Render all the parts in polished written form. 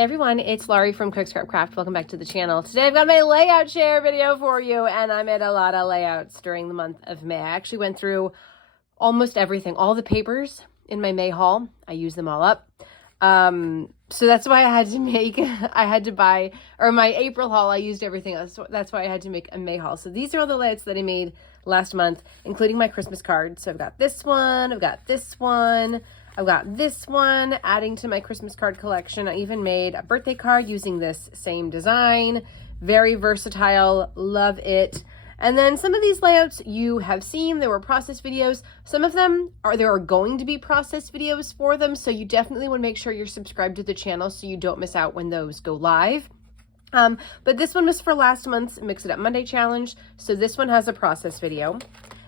Hey everyone, it's Laurie from Craft. Welcome back to the channel. Today I've got my layout share video for you, and I made a lot of layouts during the month of May. I actually went through almost everything, all the papers in my May haul. I used them all up. So that's why I had to buy, or my April haul, I used everything else. So that's why I had to make a May haul. So these are all the layouts that I made last month, including my Christmas card. So I've got this one, I've got this one, I've got this one, adding to my Christmas card collection. I even made a birthday card using this same design. Very versatile, love it. And then some of these layouts you have seen, there were process videos. Some of them there are going to be process videos for them. So you definitely want to make sure you're subscribed to the channel so you don't miss out when those go live. But this one was for last month's Mix It Up Monday challenge. So this one has a process video.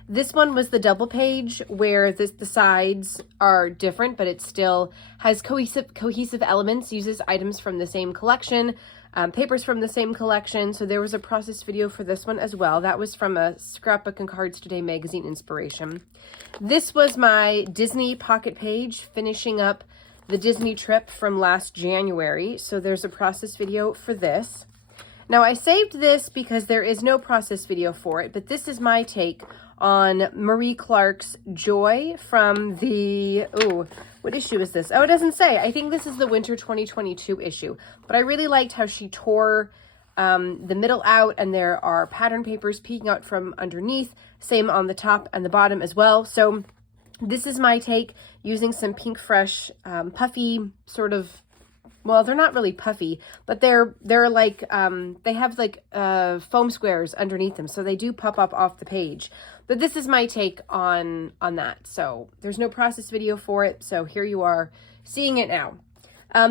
This one was the double page where the sides are different, but it still has cohesive elements, uses items from the same collection, papers from the same collection. So there was a process video for this one as well. That was from a Scrapbook and Cards Today magazine inspiration. This was my Disney pocket page, finishing up the Disney trip from last January. So there's a process video for this. Now I saved this because there is no process video for it, but this is my take on Marie Clark's Joy from the, what issue is this? Oh, it doesn't say. I think this is the winter 2022 issue, but I really liked how she tore the middle out, and there are pattern papers peeking out from underneath, same on the top and the bottom as well. So this is my take using some Pink Fresh puffy sort of, well, they're not really puffy, but they're like, they have like foam squares underneath them. So they do pop up off the page. But this is my take on that. So there's no process video for it. So here you are seeing it now.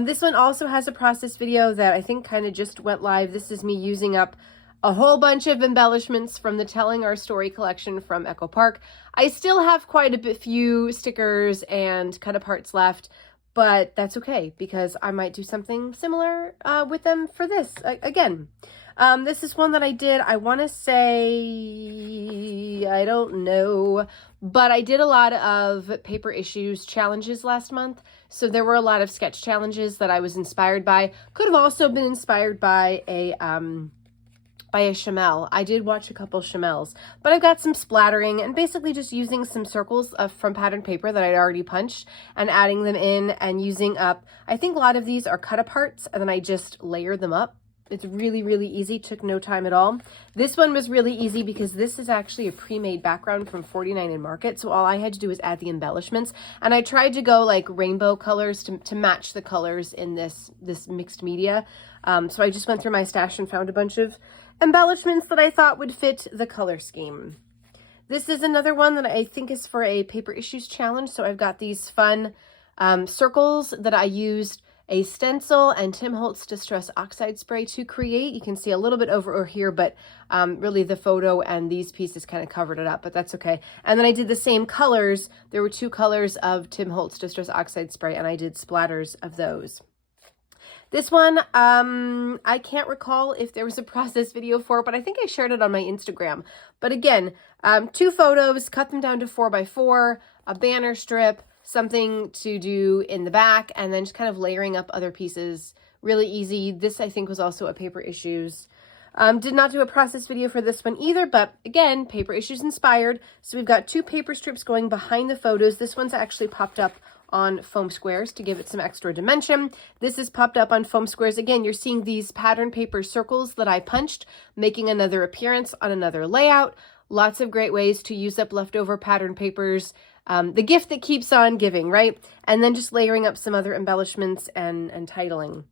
This one also has a process video that I think kind of just went live. This is me using up a whole bunch of embellishments from the Telling Our Story collection from Echo Park. I still have quite a few stickers and cut aparts left, but that's okay because I might do something similar with them for this again. This is one that I did, I want to say, I don't know, but I did a lot of paper issues challenges last month. So there were a lot of sketch challenges that I was inspired by. Could have also been inspired by a Chamel. I did watch a couple Chamels, but I've got some splattering and basically just using some circles from pattern paper that I'd already punched and adding them in and using up, I think a lot of these are cut aparts and then I just layer them up. It's really, really easy. Took no time at all. This one was really easy because this is actually a pre-made background from 49 in Market. So all I had to do was add the embellishments. And I tried to go like rainbow colors to match the colors in this mixed media. So I just went through my stash and found a bunch of embellishments that I thought would fit the color scheme. This is another one that I think is for a paper issues challenge. So I've got these fun circles that I used a stencil and Tim Holtz Distress Oxide Spray to create. You can see a little bit over here, but really the photo and these pieces kind of covered it up, but that's okay. And then I did the same colors. There were two colors of Tim Holtz Distress Oxide Spray, and I did splatters of those. This one, I can't recall if there was a process video for it, but I think I shared it on my Instagram. But again, two photos, cut them down to 4x4, a banner strip, something to do in the back, and then just kind of layering up other pieces. Really easy. This, I think, was also a paper issues. Did not do a process video for this one either, but again, paper issues inspired. So we've got two paper strips going behind the photos. This one's actually popped up on foam squares to give it some extra dimension. This is popped up on foam squares. Again, you're seeing these pattern paper circles that I punched, making another appearance on another layout. Lots of great ways to use up leftover pattern papers. The gift that keeps on giving, right? And then just layering up some other embellishments and titling.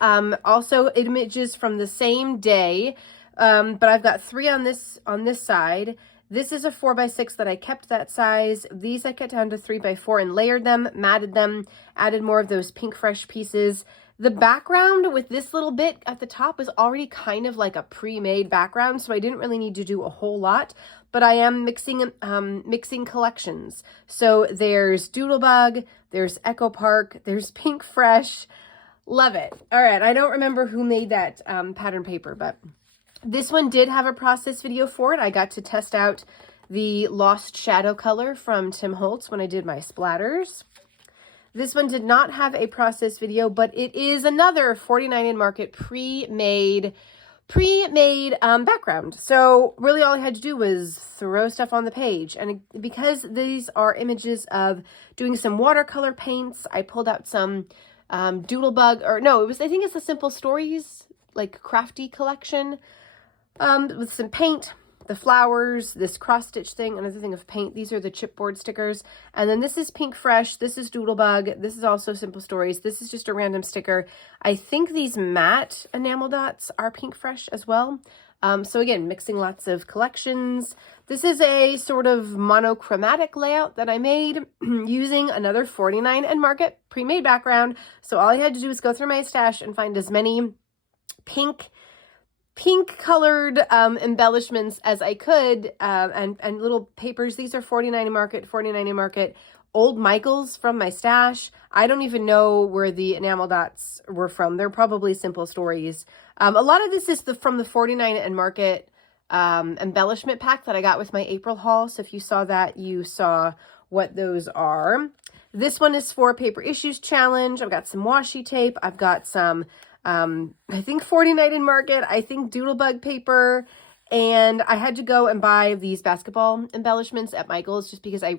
Also images from the same day, but I've got three on this side. This is a 4x6 that I kept that size. These I cut down to 3x4 and layered them, matted them, added more of those Pink Fresh pieces. The background with this little bit at the top is already kind of like a pre-made background, so I didn't really need to do a whole lot, but I am mixing collections. So there's Doodlebug, there's Echo Park, there's Pink Fresh. Love it. All right, I don't remember who made that pattern paper, but this one did have a process video for it. I got to test out the Lost Shadow color from Tim Holtz when I did my splatters. This one did not have a process video, but it is another 49 in Market pre-made background. So really all I had to do was throw stuff on the page. And because these are images of doing some watercolor paints, I pulled out some Doodlebug, or no, I think it's the Simple Stories, like crafty collection, with some paint, the flowers, this cross stitch thing, another thing of paint. These are the chipboard stickers. And then this is Pink Fresh. This is Doodlebug. This is also Simple Stories. This is just a random sticker. I think these matte enamel dots are Pink Fresh as well. So again, mixing lots of collections. This is a sort of monochromatic layout that I made using another 49 and Market pre-made background. So all I had to do was go through my stash and find as many pink colored embellishments as I could, and little papers. These are 49 in Market, 49 in Market, old Michaels from my stash. I don't even know where the enamel dots were from. They're probably Simple Stories. A lot of this is from the 49 in Market embellishment pack that I got with my April haul. So if you saw that, you saw what those are. This one is for Paper Issues Challenge. I've got some washi tape. I've got some I think 49 in Market, I think Doodlebug paper, and I had to go and buy these basketball embellishments at Michael's just because I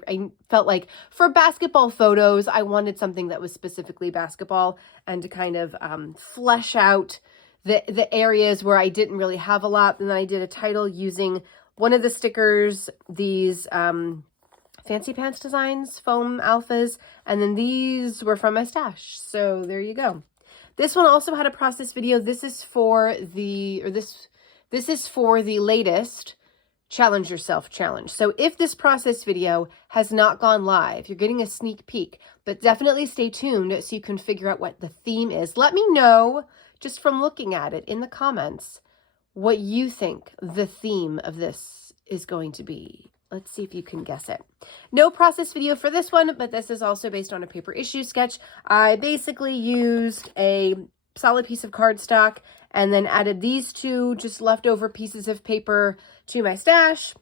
felt like for basketball photos, I wanted something that was specifically basketball and to kind of flesh out the areas where I didn't really have a lot. And then I did a title using one of the stickers, these Fancy Pants Designs foam alphas, and then these were from my stash. So there you go. This one also had a process video. This is for the latest Challenge Yourself challenge. So if this process video has not gone live, you're getting a sneak peek, but definitely stay tuned so you can figure out what the theme is. Let me know just from looking at it in the comments what you think the theme of this is going to be. Let's see if you can guess it. No process video for this one, but this is also based on a paper issue sketch. I basically used a solid piece of cardstock and then added these two just leftover pieces of paper to my stash.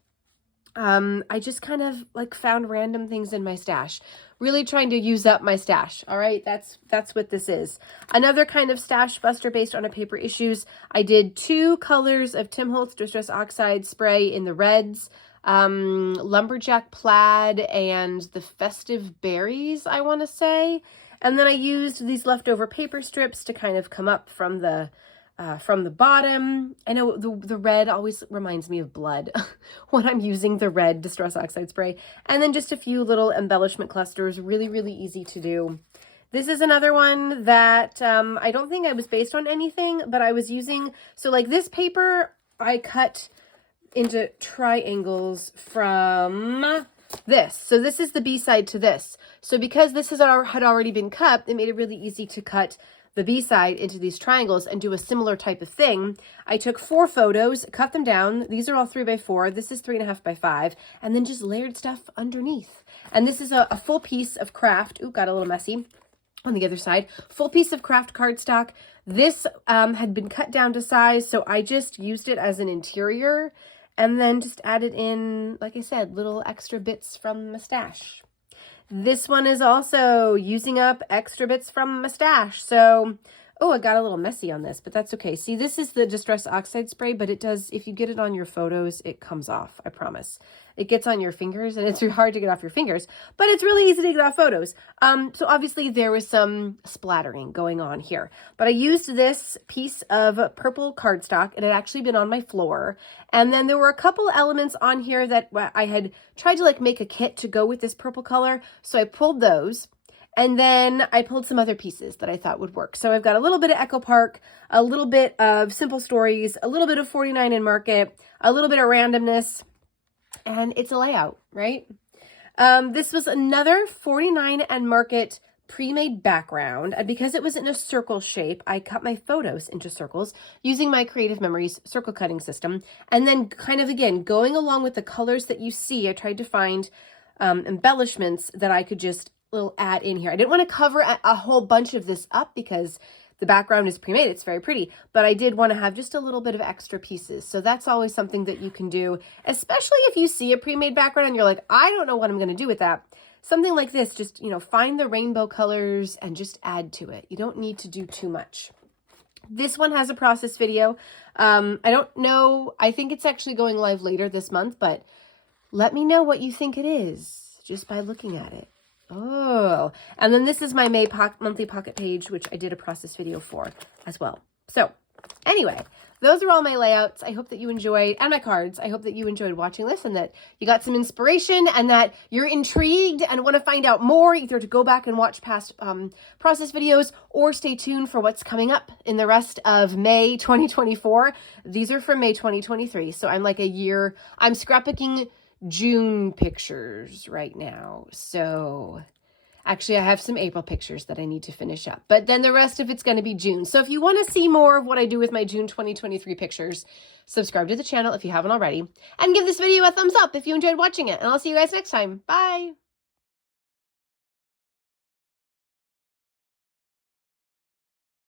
I just kind of like found random things in my stash, really trying to use up my stash. All right, that's what this is. Another kind of stash buster based on a paper issues. I did 2 colors of Tim Holtz Distress Oxide spray in the reds. Lumberjack Plaid and the Festive Berries, I want to say. And then I used these leftover paper strips to kind of come up from the bottom. I know the red always reminds me of blood when I'm using the red Distress Oxide spray. And then just a few little embellishment clusters, really, really easy to do. This is another one that I don't think I was based on anything, but I was using, so like this paper, I cut into triangles from this. So this is the B-side to this. So because this had already been cut, it made it really easy to cut the B-side into these triangles and do a similar type of thing. I took 4 photos, cut them down. These are all 3x4. This is 3.5 by 5, and then just layered stuff underneath. And this is a full piece of craft. Ooh, got a little messy on the other side. Full piece of craft cardstock. This had been cut down to size, so I just used it as an interior and then just added in, like I said, little extra bits from my stash. This one is also using up extra bits from my stash. So, oh, I got a little messy on this, but that's okay. See, this is the Distress Oxide spray, but it does, if you get it on your photos, it comes off, I promise. It gets on your fingers, and it's hard to get off your fingers, but it's really easy to get off photos. So obviously there was some splattering going on here, but I used this piece of purple cardstock. It had actually been on my floor, and then there were a couple elements on here that I had tried to like make a kit to go with this purple color, so I pulled those. And then I pulled some other pieces that I thought would work. So I've got a little bit of Echo Park, a little bit of Simple Stories, a little bit of 49 in Market, a little bit of randomness, and it's a layout, right? This was another 49 and Market pre-made background. And because it was in a circle shape, I cut my photos into circles using my Creative Memories circle cutting system. And then kind of, again, going along with the colors that you see, I tried to find embellishments that I could just little add in here. I didn't want to cover a whole bunch of this up because the background is pre-made. It's very pretty, but I did want to have just a little bit of extra pieces. So that's always something that you can do, especially if you see a pre-made background and you're like, I don't know what I'm going to do with that. something like this, just, you know, find the rainbow colors and just add to it. You don't need to do too much. This one has a process video. I don't know. I think it's actually going live later this month, but let me know what you think it is just by looking at it. Oh, and then this is my May monthly pocket page, which I did a process video for as well. So anyway, those are all my layouts. I hope that you enjoyed, and my cards. I hope that you enjoyed watching this and that you got some inspiration and that you're intrigued and want to find out more, either to go back and watch past process videos or stay tuned for what's coming up in the rest of May 2024. These are from May 2023. So I'm like a year, I'm scrapbooking June pictures right now. So actually, I have some April pictures that I need to finish up, but then the rest of it's going to be June. So if you want to see more of what I do with my June 2023 pictures, subscribe to the channel if you haven't already, and give this video a thumbs up if you enjoyed watching it. And I'll see you guys next time. Bye.